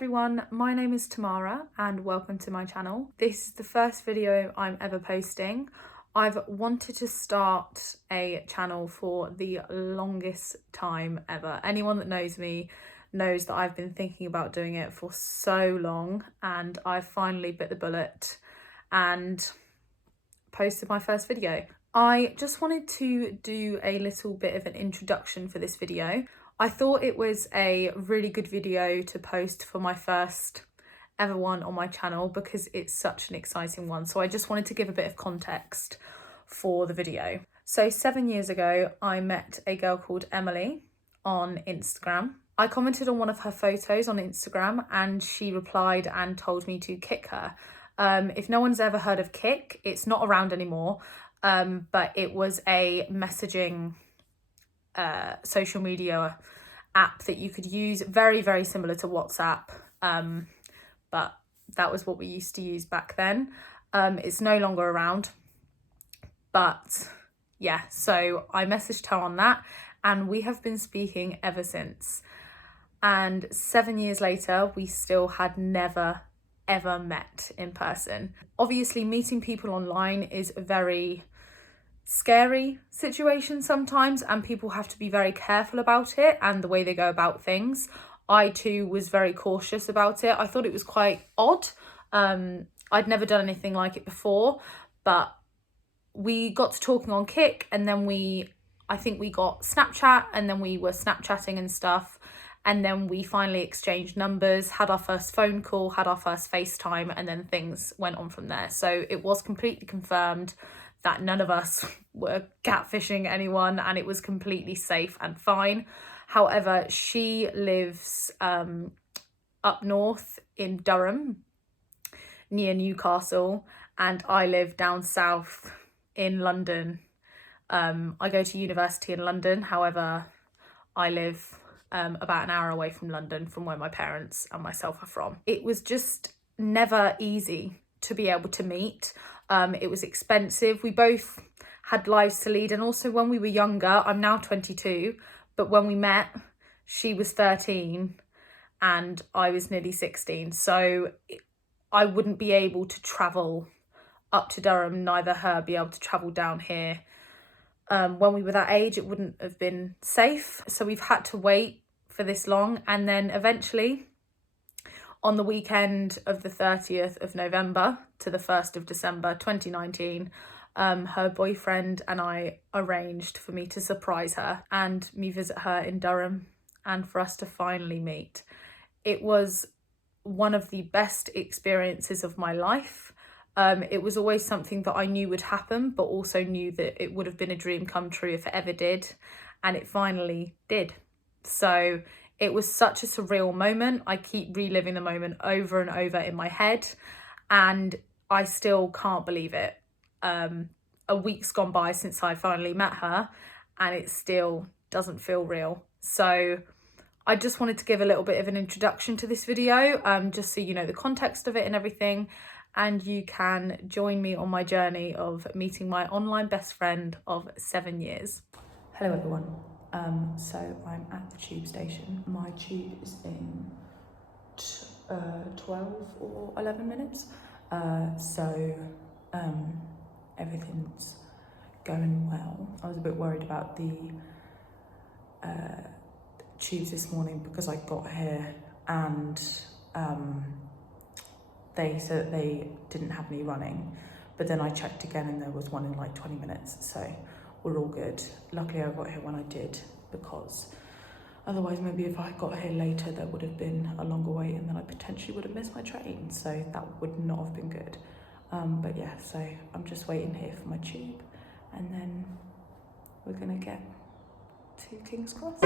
everyone, my name is Tamara and welcome to my channel. This is the first video I'm ever posting. I've wanted to start a channel for the longest time ever. Anyone that knows me knows that I've been thinking about doing it for so long, and I've finally bit the bullet and posted my first video. I just wanted to do a little bit of an introduction for this video. I thought it was a really good video to post for my first ever one on my channel because it's such an exciting one. So I just wanted to give a bit of context for the video. So 7 years ago, I met a girl called Emily on Instagram. I commented on one of her photos on Instagram and she replied and told me to Kik her. If no one's ever heard of Kik, it's not around anymore, but it was a messaging social media app that you could use, very, very similar to WhatsApp, but that was what we used to use back then. It's no longer around, but yeah, so I messaged her on that and we have been speaking ever since. And 7 years later, we still had never ever met in person. Obviously, meeting people online is a very scary situation sometimes, and people have to be very careful about it and the way they go about things. I too was very cautious about it. I thought it was quite odd. I'd never done anything like it before, but we got to talking on Kik, and then I think we got Snapchat, and then we were Snapchatting and stuff, and then we finally exchanged numbers, had our first phone call, had our first FaceTime, and then things went on from there. So it was completely confirmed that none of us were catfishing anyone and it was completely safe and fine. However, she lives up north in Durham, near Newcastle, and I live down south in London. I go to university in London, however, I live about an hour away from London, from where my parents and myself are from. It was just never easy to be able to meet. It was expensive. We both had lives to lead, and also when we were younger, I'm now 22, but when we met, she was 13 and I was nearly 16. So I wouldn't be able to travel up to Durham, neither her be able to travel down here. When we were that age, it wouldn't have been safe. So we've had to wait for this long. And then eventually, on the weekend of the 30th of November to the 1st of December 2019, her boyfriend and I arranged for me to surprise her and me visit her in Durham and for us to finally meet. It was one of the best experiences of my life. It was always something that I knew would happen, but also knew that it would have been a dream come true if it ever did, and it finally did. So it was such a surreal moment. I keep reliving the moment over and over in my head, and I still can't believe it. A week's gone by since I finally met her, and it still doesn't feel real. So I just wanted to give a little bit of an introduction to this video, just so you know the context of it and everything, and you can join me on my journey of meeting my online best friend of 7 years. Hello everyone. So I'm at the tube station. My tube is in 12 or 11 minutes. Everything's going well. I was a bit worried about the tubes this morning because I got here and they said that they didn't have any running, but then I checked again and there was one in like 20 minutes. So we're all good. Luckily I got here when I did, because otherwise maybe if I got here later there would have been a longer wait and then I potentially would have missed my train, so that would not have been good. But yeah, so I'm just waiting here for my tube and then we're gonna get to King's Cross.